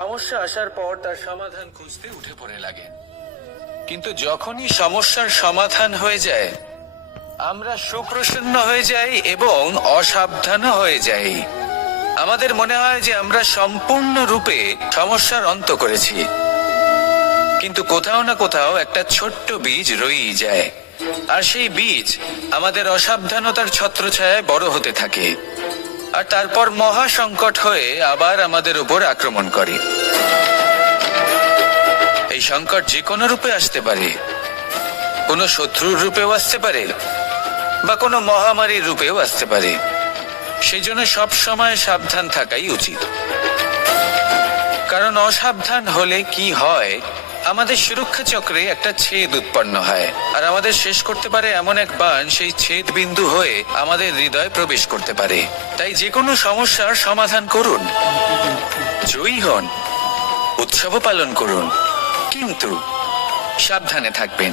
সমস্যা আসার পর তার সমাধান খুঁজতে উঠে পড়ে লাগে, কিন্তু যখনই সমস্যার সমাধান হয়ে যায় আমরা সুপ্রসন্ন হয়ে যাই এবং অসাবধান হয়ে যাই। আমাদের মনে হয় যে আমরা সম্পূর্ণরূপে সমস্যার অন্ত করেছি, কিন্তু কোথাও না কোথাও একটা ছোট্ট বীজ রয়েই যায়, আর সেই বীজ আমাদের অসাবধানতার ছত্রছায়ায় বড় হতে থাকে, আর তারপর মহা সংকট হয়ে আবার আমাদের উপর আক্রমণ করে। এই সংকট যে কোনো রূপে আসতে পারে, কোনো শত্রুর রূপেও আসতে পারে বা কোনো মহামারীর রূপেও আসতে পারে। সেই জন্য সব সময় সাবধান থাকাই উচিত, কারণ অসাবধান হলে কি হয়, আমাদের সুরক্ষা চক্রে একটা ছেদ উৎপন্ন হয়, আর আমাদের শেষ করতে পারে এমন এক বাণ সেই ছেদ বিন্দু হয়ে আমাদের হৃদয়ে প্রবেশ করতে পারে। তাই যে কোনো সমস্যার সমাধান করুন, জয়ী হন, উৎসব পালন করুন, কিন্তু সাবধানে থাকবেন।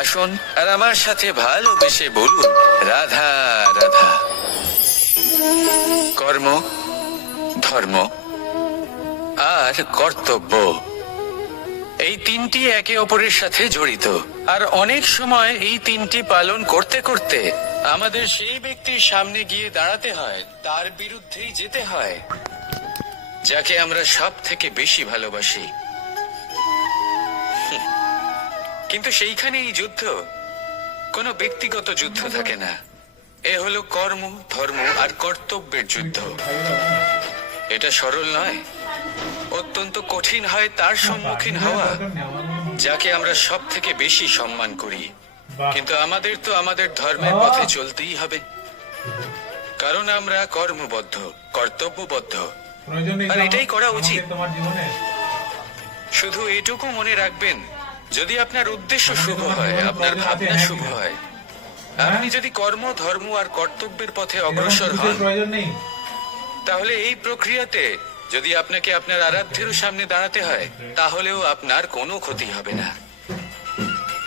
আসুন আর আমার সাথে ভালোবেসে বলুন, রাধা রাধা। কর্ম, ধর্ম আর কর্তব্য, এই তিনটি একে অপরের সাথে জড়িত, আর অনেক সময় এই তিনটি পালন করতে করতে আমাদের সেই ব্যক্তির সামনে গিয়ে দাঁড়াতে হয়, তার বিরুদ্ধেই যেতে হয় যাকে আমরা সব থেকে বেশি ভালোবাসি। কিন্তু সেইখানে এই যুদ্ধ কোনো ব্যক্তিগত যুদ্ধ থাকে না, এ হলো কর্ম, ধর্ম আর কর্তব্যের যুদ্ধ। এটা সরল নয়, অত্যন্ত কঠিন হয় তার সম্মুখীন হওয়া যাকে আমরা সব থেকে বেশি সম্মান করি। কিন্তু আমাদের তো আমাদের ধর্মের পথে চলতেই হবে, কারণ আমরা কর্মবদ্ধ, কর্তব্যবদ্ধ, আর এটাই করা উচিত। শুধু এটুকু মনে রাখবেন, যদি আপনার উদ্দেশ্য শুভ হয়, আপনার ভাবনা শুভ হয়, আপনি যদি কর্ম, ধর্ম আর কর্তব্যের পথে অগ্রসর হন, তাহলে এই প্রক্রিয়াতে যদি আপনাকে আপনার আরাধ্যের সামনে দাঁড়াতে হয়, তাহলেও আপনার কোনো ক্ষতি হবে না।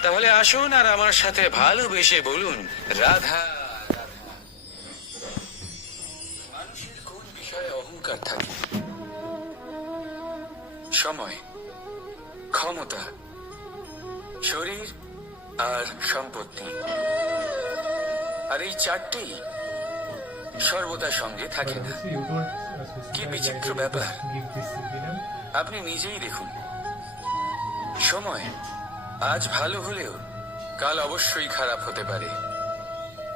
তাহলে আসুন আর আমার সাথে ভালোবেসে বলুন, রাধা রাধা। মানুষের কোন বিষয়ে অহংকার থাকে? সময়, ক্ষমতা, শরীর আর সম্পত্তি, আর এই চারটি সর্বদা সঙ্গে থাকে না। কি বিচিত্র ব্যাপার, আপনি নিজেই দেখুন। সময় আজ ভালো হলেও কাল অবশ্যই খারাপ হতে পারে।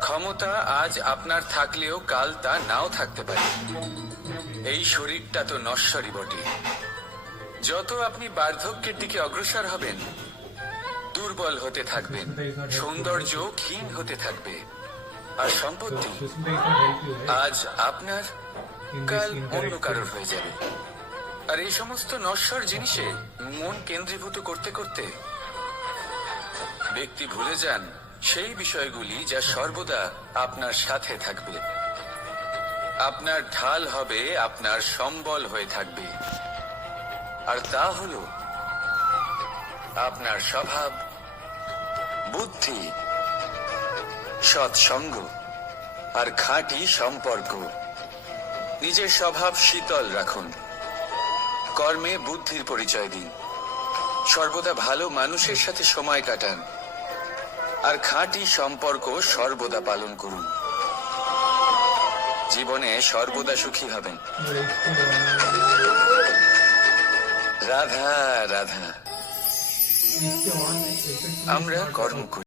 ক্ষমতা আজ আপনার থাকলেও কাল তা নাও থাকতে পারে। এই শরীরটা তো নশ্বরই বটে। যত আপনি বার্ধক্যের দিকে অগ্রসর হবেন, দুর্বল হতে থাকবেন, সৌন্দর্য ক্ষীণ হতে থাকবে, আর সম্পত্তি আজ আপনার, কাল অন্য কারোর হয়ে যাবে। আর এই সমস্ত নশ্বর জিনিসে মন কেন্দ্রীভূত করতে করতে ব্যক্তি ভুলে যান সেই বিষয়গুলি যা সর্বদা আপনার সাথে থাকবে, আপনার ঢাল হবে, আপনার সম্বল হয়ে থাকবে। আর তা হলো আপনার স্বভাব, বুদ্ধি, সৎসঙ্গ আর খাঁটি সম্পর্ক। নিজের স্বভাব শীতল রাখুন, কর্মে বুদ্ধির পরিচয় দিন, সর্বদা ভালো মানুষের সাথে সময় কাটান, আর খাঁটি সম্পর্ক সর্বদা পালন করুন। জীবনে সর্বদা সুখী হবেন। রাধা রাধা। আমরা কর্ম করি।